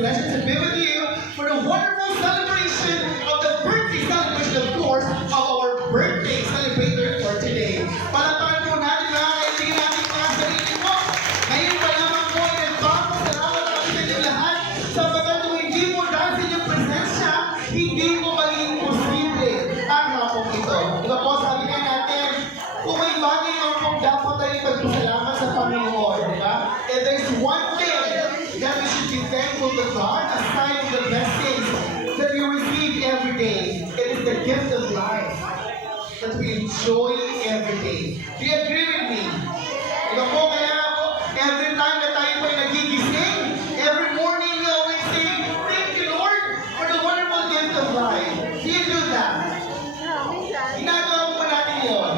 pleasure to be with you for the wonderful celebration of the birthday celebration, of course, of our birthday celebrator for today. Palatahan po natin mga kaibigan natin mga sarili mo. Ngayon pa lamang po ay nagpapasalamat kami sa inyo lahat sapagkat kung hindi mo dahil sa inyong presensya, hindi mo maging posible ang hapong ito. Diba po, sabi nga natin, kung may bagay naman po dapat tayo ipagpasalamat sa Panginoon, diba? And there's one thing that we should be thankful to God aside from the blessings that we receive every day. It is the gift of life that we enjoy every day. Do you agree with me? Diba po, kaya po, every time na tayo po ay nagigising, every morning we always say, thank you Lord for the wonderful gift of life. Do you do that? Ginagawa po natin yun.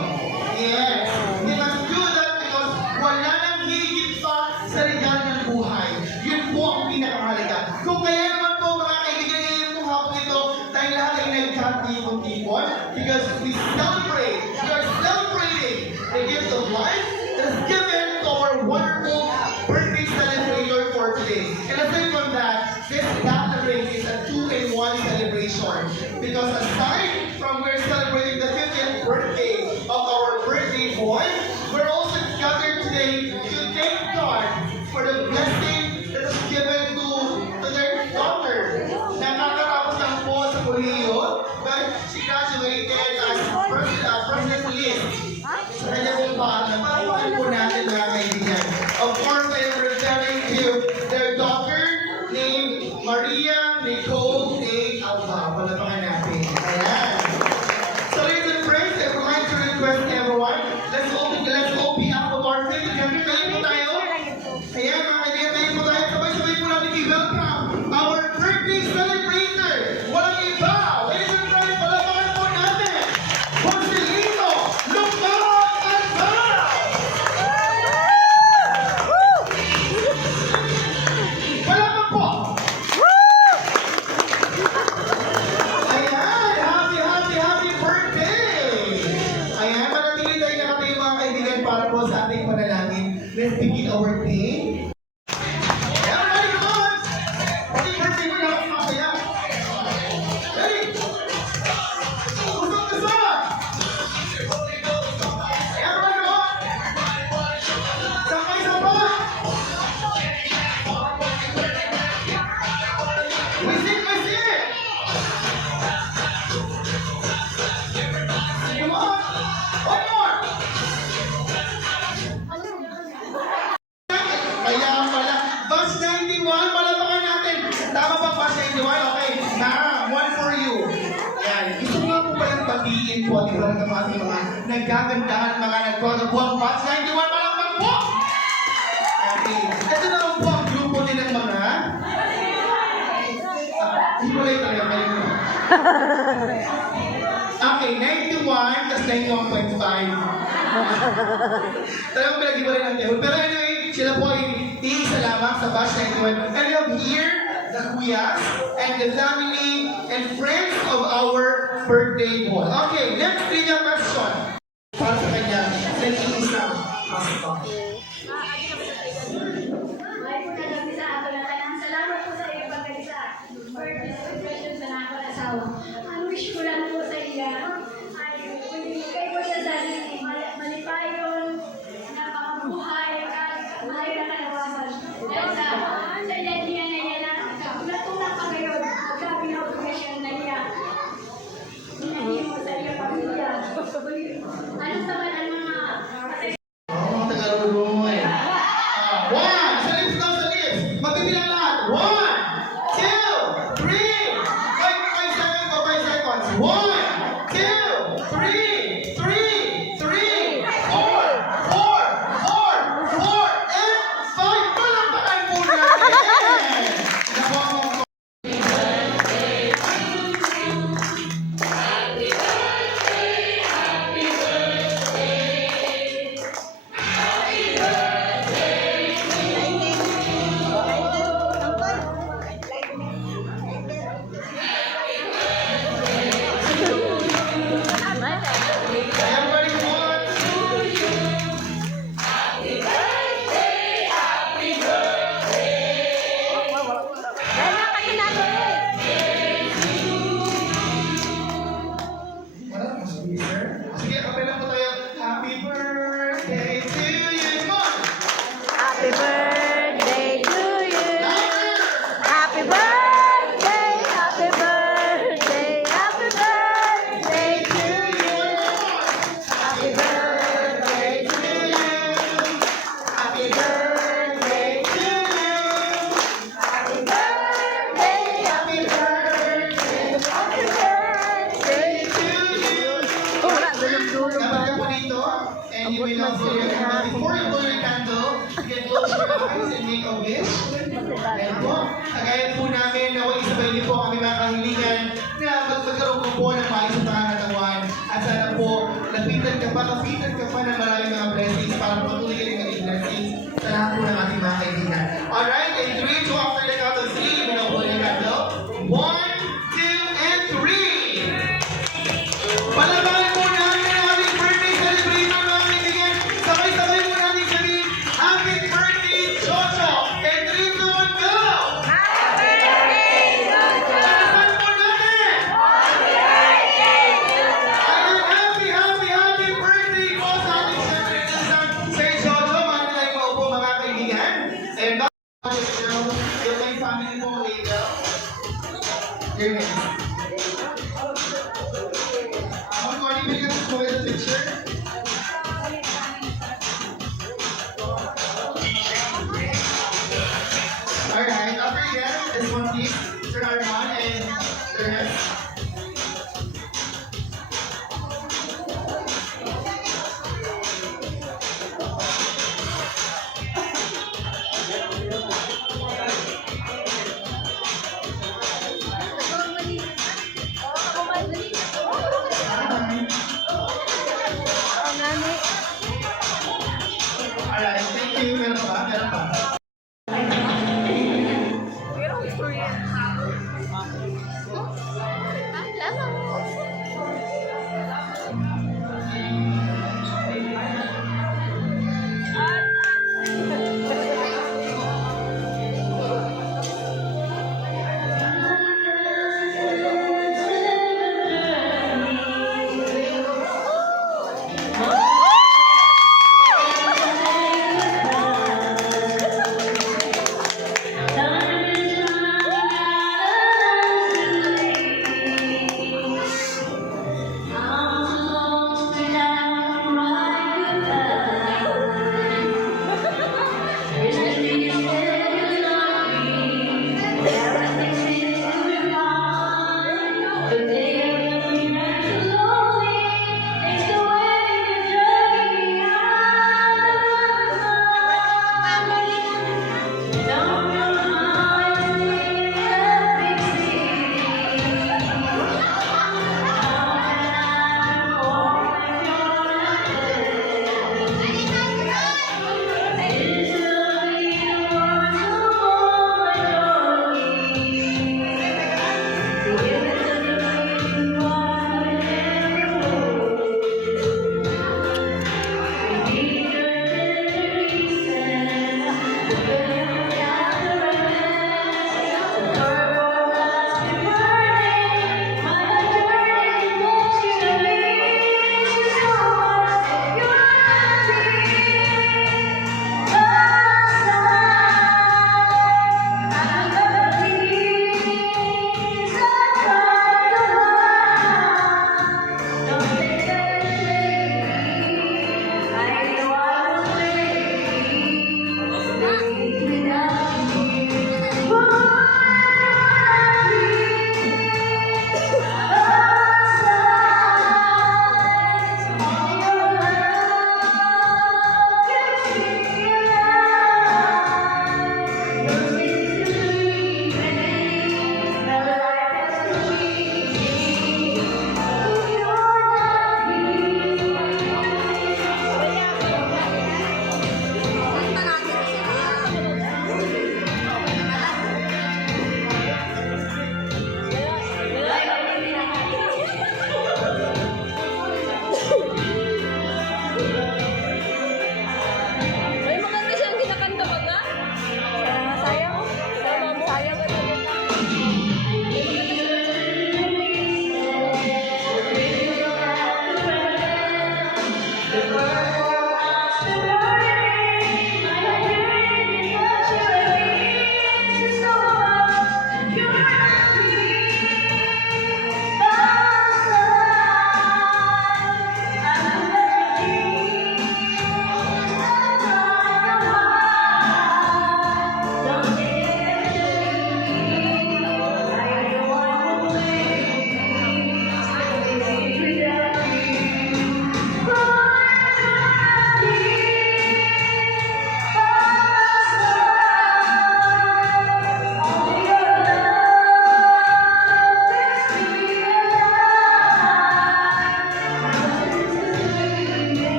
Yes. We must do that because wala nang higit pa sa regalo ng buhay. Yun po ang pinakamahalaga. Kung kaya naman po mga kaibigan ngayon po hapon ito, tayo lahat ay nagkatipon-tipon because we are celebrating the gift of life that is given to our wonderful birthday celebrator for today. And aside from that, this gathering is a 2-in-1 celebration because aside from we're celebrating the 50th birthday of our birthday boy, we're also gathered today to thank God for the blessing that is given to their daughter. Nakakatapos lang po sa kolehiyo, but she graduated as President Liz. Sa kanya pong pangalan, pakinggan po natin mga kaibigan. Of course, I am referring to their daughter named Maria Nicole A. Alba. Palapakan natin. Ayan. So ladies and friends, I would like to request everyone, let's all be up of our faith together. Tayo po tayo. Ayan, mga kaibigan, tayo po tayo. Sabay-sabay po natin i-welcome our birthday celebrator. Walang iba. Ladies and friends, palapakan po natin. Marcelino Lumao Albao. Palapakan po. Ayan, happy birthday! Ayan, manatili tayo nakatayo mga kaibigan para po sa ating panalangin. Let's begin our day. Everybody, come on! Happy birthday mo lang, masaya. Ready? Usap-usap! Everybody, come on! Sabay-sabay! We sing! Come on! One more! Kaya pala, Bus 91, palapakan natin. Tama ba, Bus 91? Okay, one for you. Yan, gusto nga po palang batiin po at iba ng ating mga nagagandahan, mga nagpagabuang Bus 91, palapakan po! Okay, ito naman po ang grupo din ng mga... Hipulay talaga kayo. Okay, 91 plus 91.5. Talagang pinag-iba rin ang table. Pero anyway, sila po ay iisa lamang sa Batch 91. And we have here the Kuyas and the family and friends of our birthday boy. Okay, next trivia question. Para sa kanya, let's isa. Ay po nagabisa ako na tayo. Salamat po sa iyo pagkalisa. Birthday celebration sa nakakasawa. Ang wish ko lang po sa iyo ay ibigay ko siya sa malipayon na makabuhay at buhay na kalawasan. Dahil sa edad niya na yan natulang ka ngayon. Magsabi na obligasyon na niya. Hinahin mo sa iyo pamilya. Ano naman ang mga Oh, Tagalog eh. One! Sa lips daw, sa lips. Magbibilang lahat. 1, 2, 3. 5 seconds o 5 seconds. 1, 2, 3, 3, 3, 4, 4, 4, 4, and 5. Palampakan po natin! Happy birthday to you. Happy birthday to you. Dapat ka po dito, and you will also your candle. Before you blow your candle, you can close your eyes and make a wish. Ayan po. Kagaya po namin na huwag isabay niyo po kami mga kahilingan na magkaroon po po ng maayos sa pangangatawan. At sana po, kapitan ka pa ng maraming mga blessings para patuloy ka rin maging blessings sa lahat po ng ating mga kaibigan. Alright, in 3, 2, after the count of 3, you will blow your candle. 1, 2, and 3. Palabanan po namin ang ating birthday celebration mga kaibigan. Sabay-sabay po natin sabihin, Happy Birthday, Jojo! And 3, 2, 1, go! Palabanan po natin! Happy birthday po sa ating siyempre isang Sir Jojo. Manilay mo po mga kaibigan. And back to yung may family mo later. Here it is. Good morning, may gusto mo ito picture? Alright, after that, this one please, Sir Arman and the rest. Alright, thank you. Meron pa ba? Meron pa.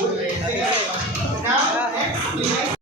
Good. Sige. Now, next, please.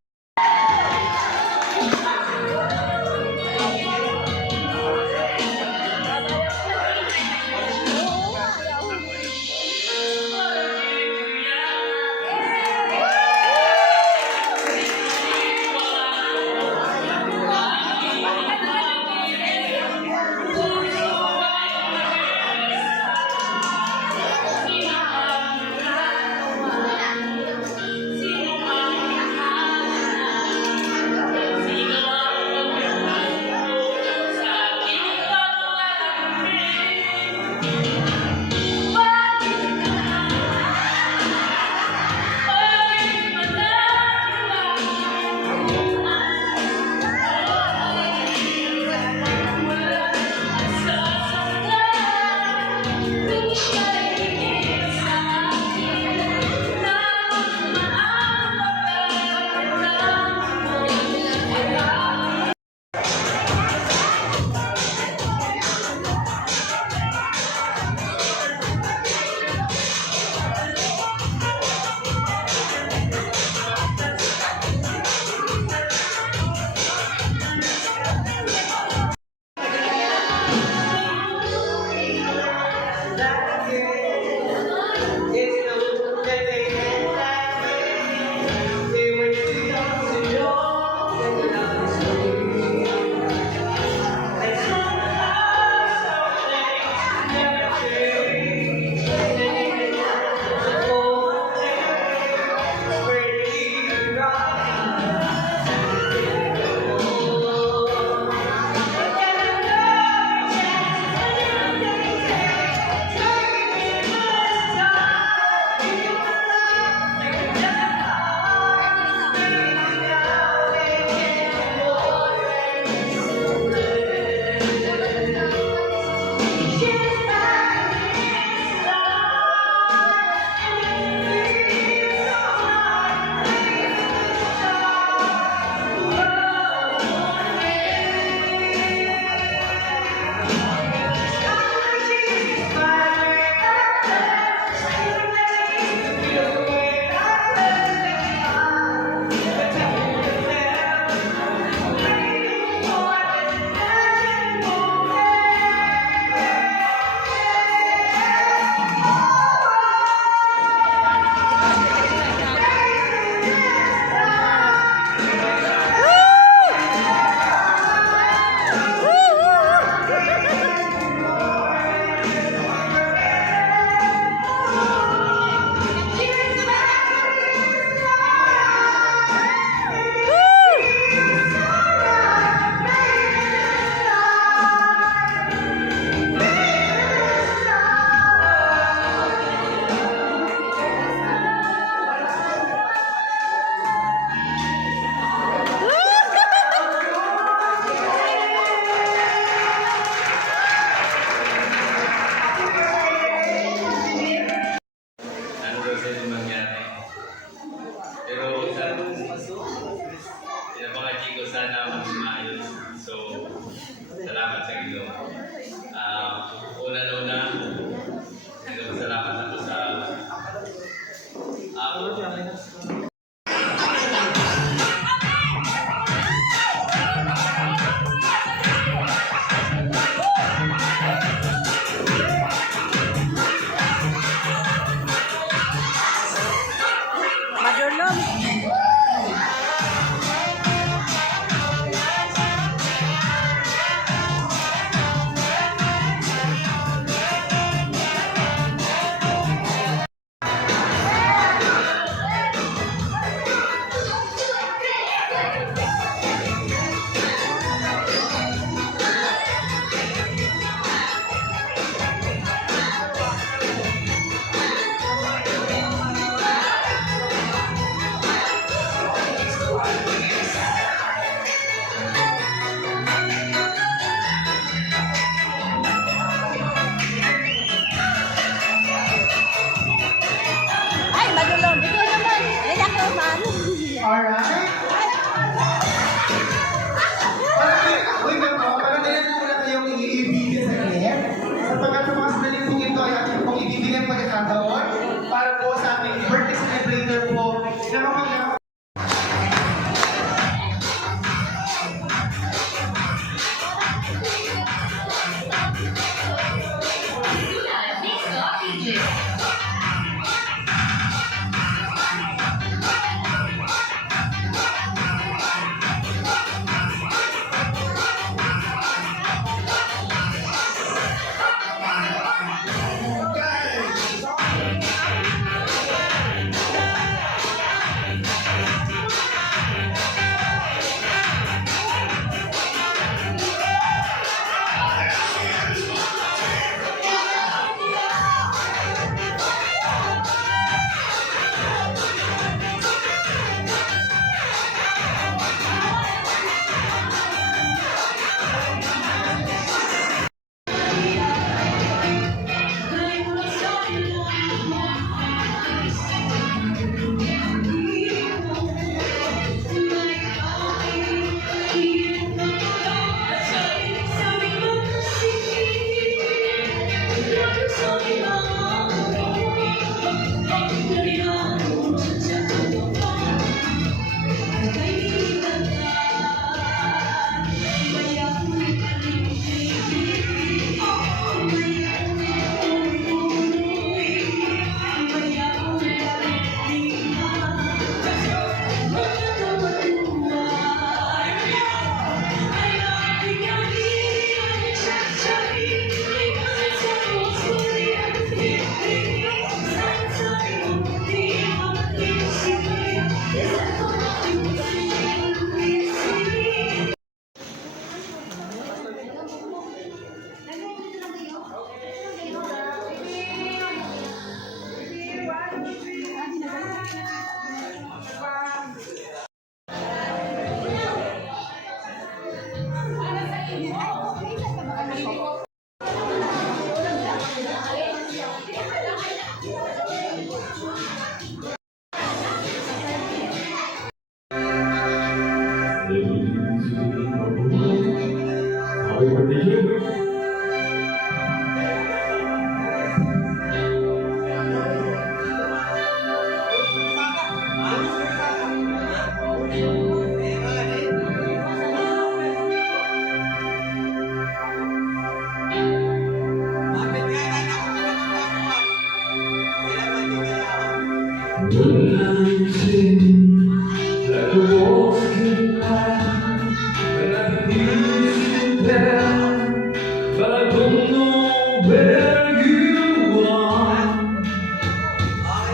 But I don't know where you are.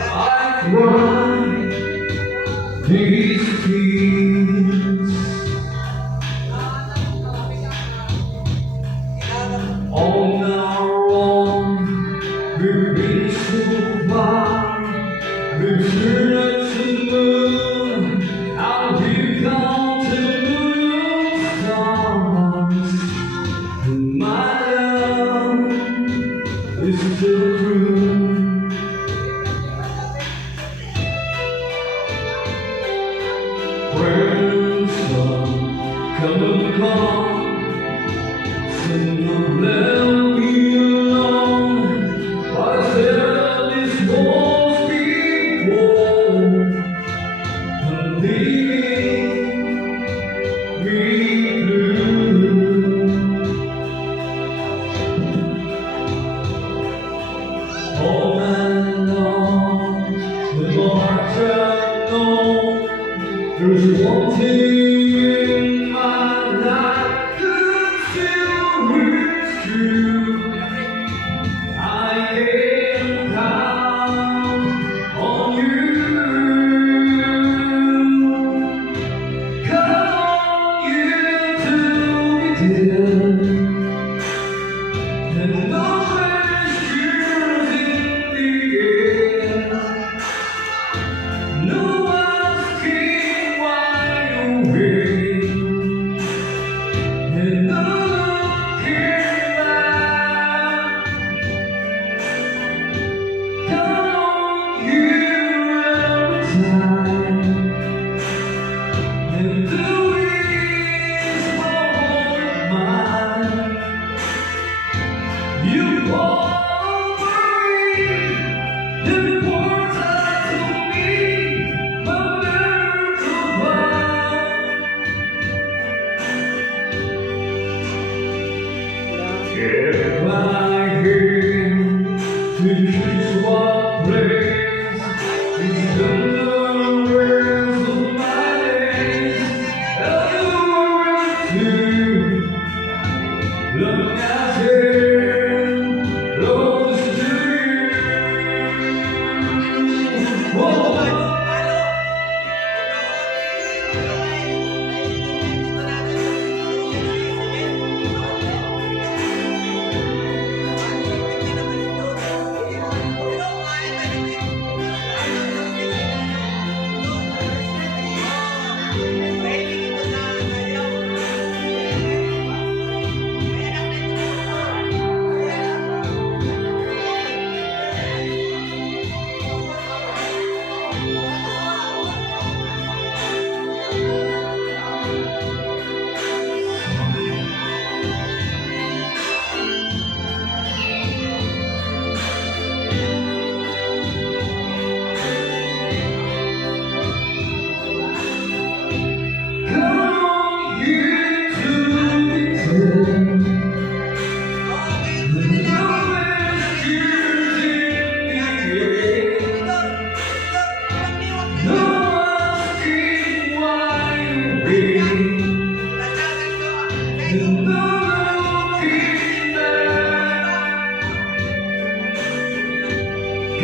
I cry these tears all now long. We've been so far, we've turned to moon, and we've gone to the stars. And my love is still true. When sun come along, sing of let me alone. I said this was before, and leaving me blue. All night long, with my heart trapped on. There's one thing in my life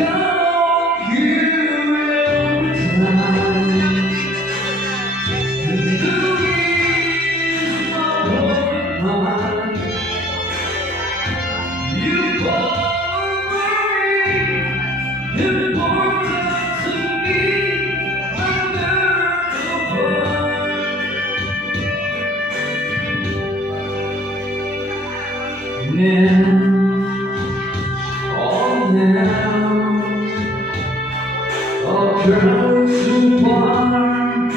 come here every time. The is my heart. You are very important to me. Under the heart. Now, oh now, I'll turn to one.